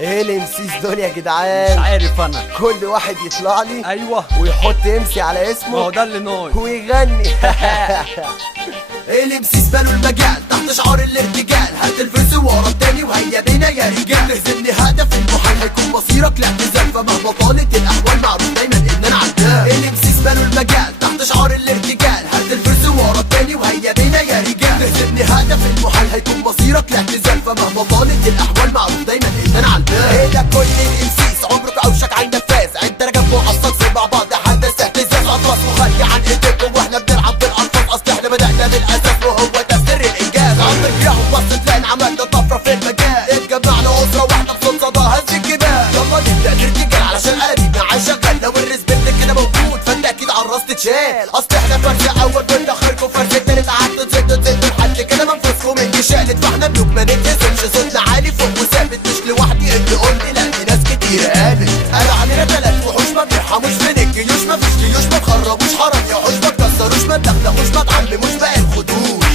ايه الامسيس دول يا مش جدعان؟ عارف انا. كل واحد يطلع لي ايوه ويحط امسي على ما هو اسمه ده اللي ناقص. ويغني. الامسيس بنوا المجال تحت شعار الارتجال، هات الفرس ورا التاني وهيا بينا يا رجال. تهزمني هدف المحال هيكون مصيرك لاعتزال، فمهما طالت الاحوال معروف دايما ان انا عدال. الامسيس بنوا المجال تحت شعار الارتجال، هات الفرس ورا التاني وهيا بينا يا رجال. تهزمني هدف المحال هيكون مصيرك لاعتزال، فمهما طالت الاحوال معروف دايما ان انا عدال. ايه ده كل الامسيس عمرك اوشك على النفاس، عند رجب معصب في مع بعض حدث اهتزاز. اطراس وخلي عن ايديكم واحنا بنلعب بالالفاظ، اصل احنا بدأنا بالاساس وهو ده سر الانجاز. عم الرياح ووسط لان عملنا طفره في المجال، اتجمعنا اسره واحده بصوت صدى هز الجبال. يلا نبدا نرتجل علشان قلبي معاه شغال، لو الريسبكت كده موجود فانت اكيد على الراس تتشال. اصل احنا فرز اول كل اخركم فرز التالت، قعدتوا تزيدوا لحد كده منفوسكم اني شالت. فاحنا ملوك ما نتهزمش، صوتنا عالي فوق وثابت مش لوحدي اللي قلت، لا في ناس كتير قالت. قال علينا تلات وحوش ما بنرحموش من الجيوش، ما فيش جيوش ما تخربوش حرام يا حوش، ما تكسروش ما تدخلوش ما تعلموش باقي الخدوش.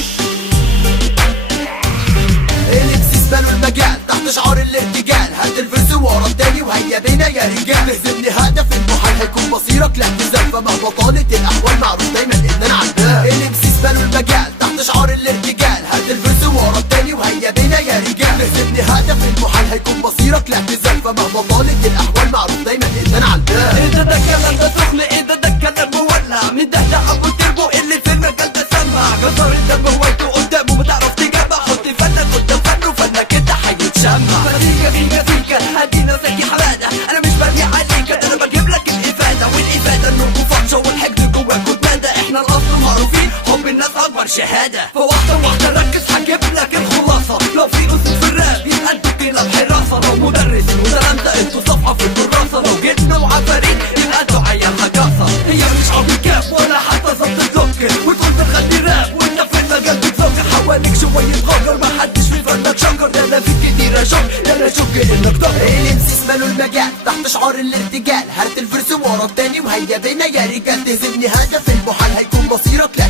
الامسيس بنوا المجال تحت شعار الارتجال، هات الفرس ورا التاني وهيا بينا يا رجال. تهزمني هدف المحال هيكون مصيرك لاعتزال، فمهما طالت الاحوال معروف دايما ان انا عدال. الامسيس بنوا المجال تحت شعار الارتجال، هات الفرس ورا التاني وهيا بينا يا رجال. تهزمني هدف المحال هيكون مصيرك لاعتزال، فمهما طالت الاحوال معروف دايما ان انا عدال. ايه ده الكلام ده سخن، ايه ده الكلام مولع، من ده ابو التربو اللي في المجال ده سمع. جزار الدم هوايته قدامه ما تعرف تجمع، حط فنك قدام فنه فنك انت هيتشمع. فيكا فيكا فيكا هدينا زكي حماده، انا مش برمي عليك ده انا بجيب لك الافاده، والافاده انكم فطشه والحقد جواكوا اتمادى. احنا الاصل معروفين حب الناس اكبر شهاده، فواحده واحده ركز هجيب لك الخلاصه. لو في اسود في الراب يبقى انتوا كده بحراسه، لو مدرس وتلامذه انتوا صفحه في الكراسه، لو جبنا وعفاريت يبقى انتوا عيال هجاصه. هي مش عبي كاب ولا حتى ظبط الدكر، وتقول بتغني راب وانت في المجال بتفكر. حواليك شويه غجر محدش في فنك شكر، ده انا فيك كتير اشك ده انا اشك انك تقدر. الامسيس بنوا المجال تحت شعار الارتجال، هات الفرس ورا التاني وهيا بينا يا رجال. تهزمني هدف المحال هيكون مصيرك لا